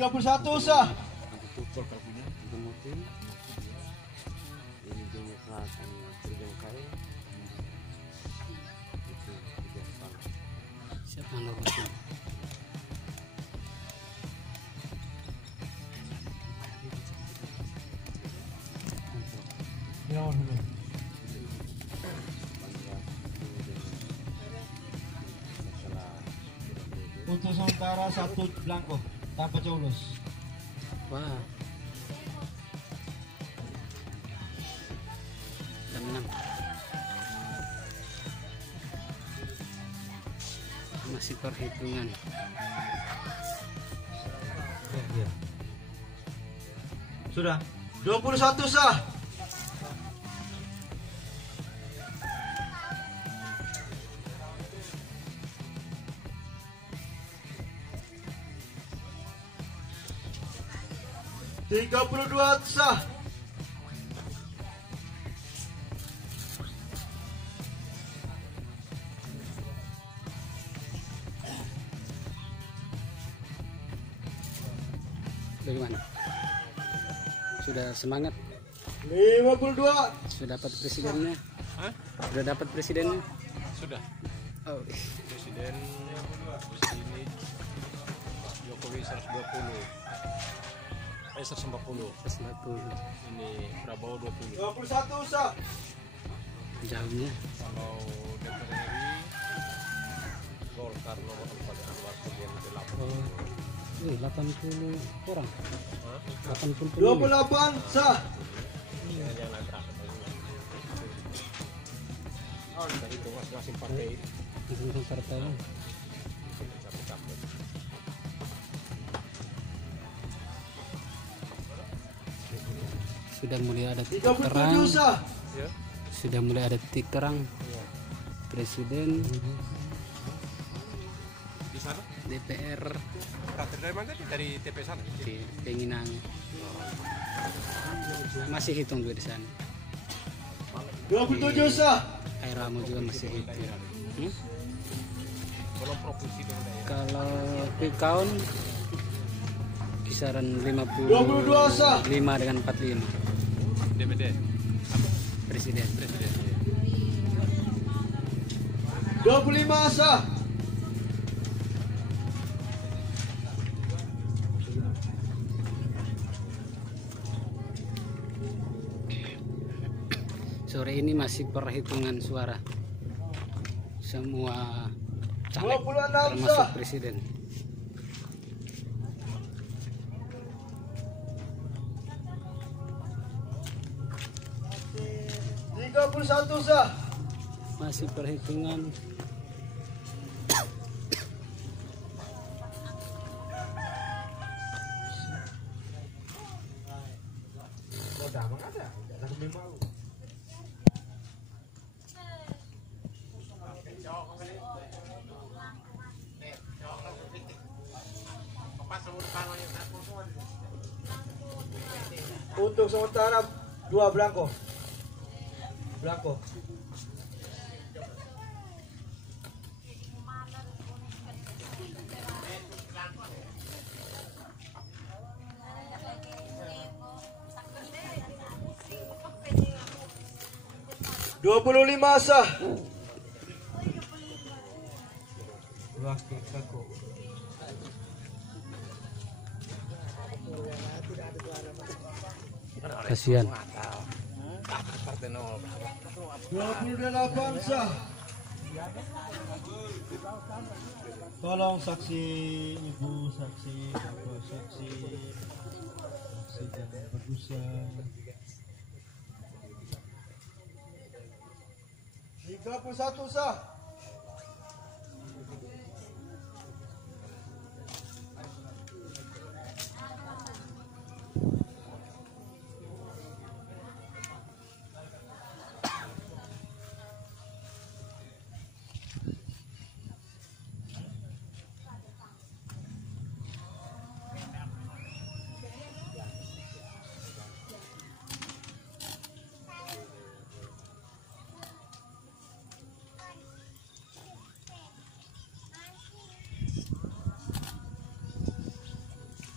31 sah. Siapa nomornya? Untuk sementara 1 blanko tanpa coblos. Wah. Dan menang. Masih perhitungan. Ya. Sudah. 21 sah. Tiga 32 sah. Bagaimana? Sudah semangat? 52. Sudah dapat presidennya? Hah? Sudah dapat presidennya? Sudah. Oh. Presiden ini Jokowi 120. 140. Ini Prabowo 20. 21 sah. Jauhnya. Kalau DPR RI Golkar nomor 4 Anwar Sugian 8. 80 orang. 80 28 sah. Yang naik berapa? Dari itu masing-masing partai. Masing-masing partai. Sudah mulai ada titik terang. Ya. Sudah mulai ada titik terang. Ya. Presiden Di sana? DPR Dari mana tadi? Dari TP sana? di Penginang. Masih hitung gue di sana. 27 sah. Air Ramo juga masih hitung. Kalau provinsi dan daerah. Kalau quick count kisaran 22 sah. 55 dengan 45. DPD. Presiden. 25 sah. Sore ini masih perhitungan suara. Semua caleg 26 termasuk sah. presiden. Satu sah. Masih perhitungan. Untuk sementara 2 blanko. 25 sah. Kasihan. 28 sah. Tolong saksi ibu, saksi bapak, saksi jangan berdosa. 31 sah.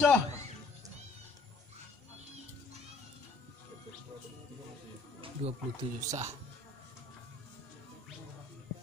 Sah. 27 sah.